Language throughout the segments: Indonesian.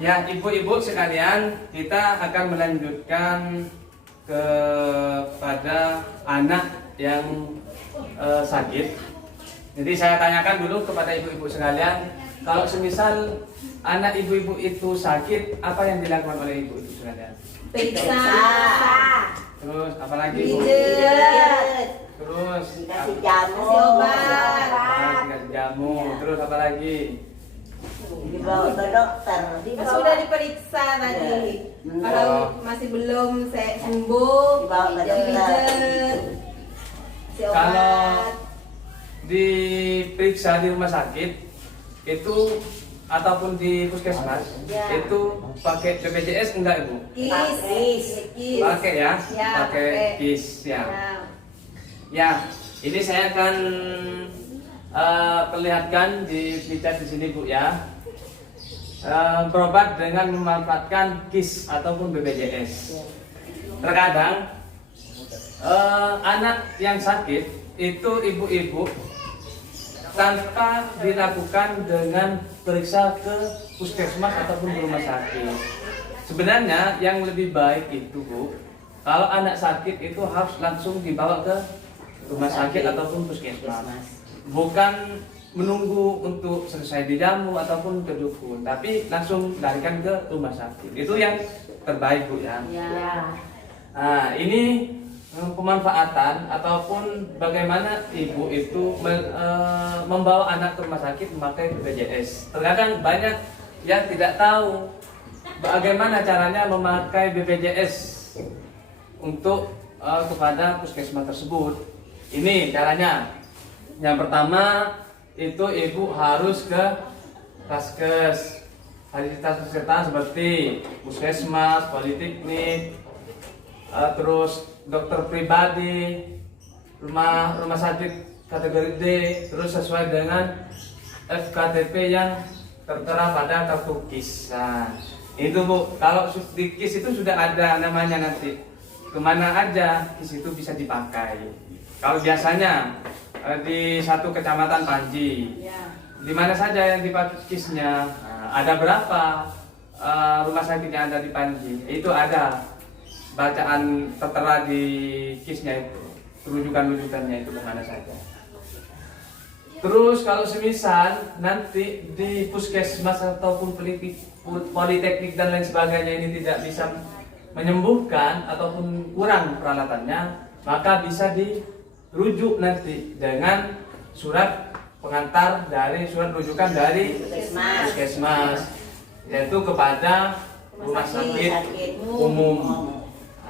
Ya, ibu-ibu sekalian, kita akan melanjutkan kepada anak yang sakit. Jadi saya tanyakan dulu kepada ibu-ibu sekalian, kalau semisal anak ibu-ibu itu sakit, apa yang dilakukan oleh ibu-ibu sekalian? Periksa. Terus apa lagi? Pijat. Terus Dikasih jamu, Kasih obat. dikasih jamu. Terus apa lagi? dibawa ke dokter, Sudah diperiksa tadi. Ya. Kalau masih belum sembuh, Dibawa ke dokter. pijat. Kasih Kalau obat. diperiksa di rumah sakit itu ataupun di puskesmas Ya. itu pakai BPJS enggak ibu? Kis. Pakai ya, Ya, pakai pakai. KIS ya. Ya. Ya, ini saya akan perlihatkan di pijat di sini bu ya. Berobat dengan memanfaatkan KIS ataupun BPJS. Terkadang anak yang sakit itu ibu-ibu tanpa dilakukan dengan periksa ke puskesmas ataupun ke rumah sakit. Sebenarnya yang lebih baik itu bu, kalau anak sakit itu harus langsung dibawa ke rumah sakit ataupun puskesmas, bukan menunggu untuk selesai dijamu ataupun ke dukun, tapi langsung larikan ke rumah sakit. Itu yang terbaik bu ya. Ya. Nah, ini pemanfaatan ataupun bagaimana ibu itu membawa anak ke rumah sakit memakai BPJS. Terkadang banyak yang tidak tahu bagaimana caranya memakai BPJS untuk kepada puskesmas tersebut. Ini caranya. Yang pertama itu ibu harus ke Vaskes, fasilitas seperti puskesmas, politeknik, terus dokter pribadi, rumah sakit kategori D, terus sesuai dengan FKTP yang tertera pada kartu KIS. Nah, itu bu, kalau di KIS itu sudah ada namanya nanti kemana aja KIS itu bisa dipakai. Kalau biasanya di satu kecamatan Panji, di mana saja yang dipakai KIS-nya, ada berapa rumah sakit yang ada di Panji, itu ada bacaan tertera di KIS-nya itu, rujukan-rujukannya itu kemana saja. Terus kalau semisal nanti di puskesmas ataupun politeknik dan lain sebagainya ini tidak bisa menyembuhkan ataupun kurang peralatannya, maka bisa dirujuk nanti dengan surat pengantar dari surat rujukan dari puskesmas, yaitu kepada rumah sakit umum.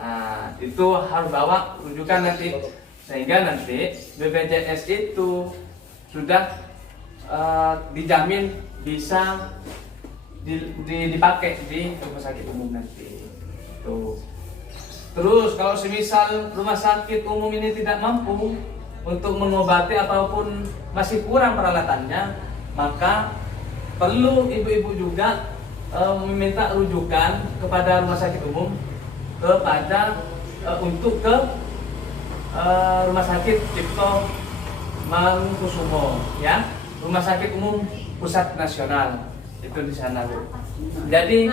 Nah, itu harus bawa rujukan nanti, sehingga nanti BPJS itu sudah dijamin bisa dipakai di rumah sakit umum nanti. Tuh. Terus kalau semisal rumah sakit umum ini tidak mampu untuk mengobati ataupun masih kurang peralatannya, maka perlu ibu-ibu juga meminta rujukan kepada rumah sakit umum kepada untuk ke rumah sakit Cipto Mangunkusumo ya, rumah sakit umum pusat nasional itu di sana bu. Jadi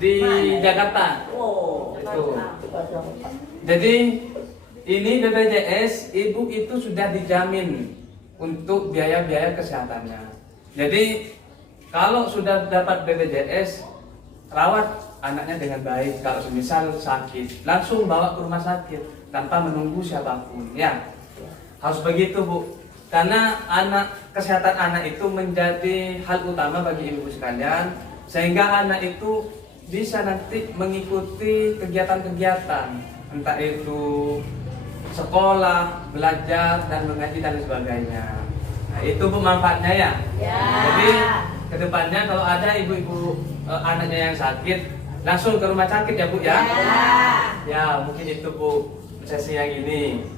di Jakarta itu. Jadi ini BPJS ibu itu sudah dijamin untuk biaya-biaya kesehatannya. Jadi kalau sudah dapat BPJS, rawat anaknya dengan baik. Kalau semisal sakit, langsung bawa ke rumah sakit tanpa menunggu siapapun ya. Harus begitu bu, karena kesehatan anak itu menjadi hal utama bagi ibu sekalian, sehingga anak itu bisa nanti mengikuti kegiatan-kegiatan, entah itu sekolah, belajar, dan mengaji dan sebagainya. Nah, itu bu manfaatnya ya. Jadi kedepannya kalau ada ibu-ibu anaknya yang sakit, langsung ke rumah sakit ya bu ya. Ya mungkin itu bu sesi yang ini.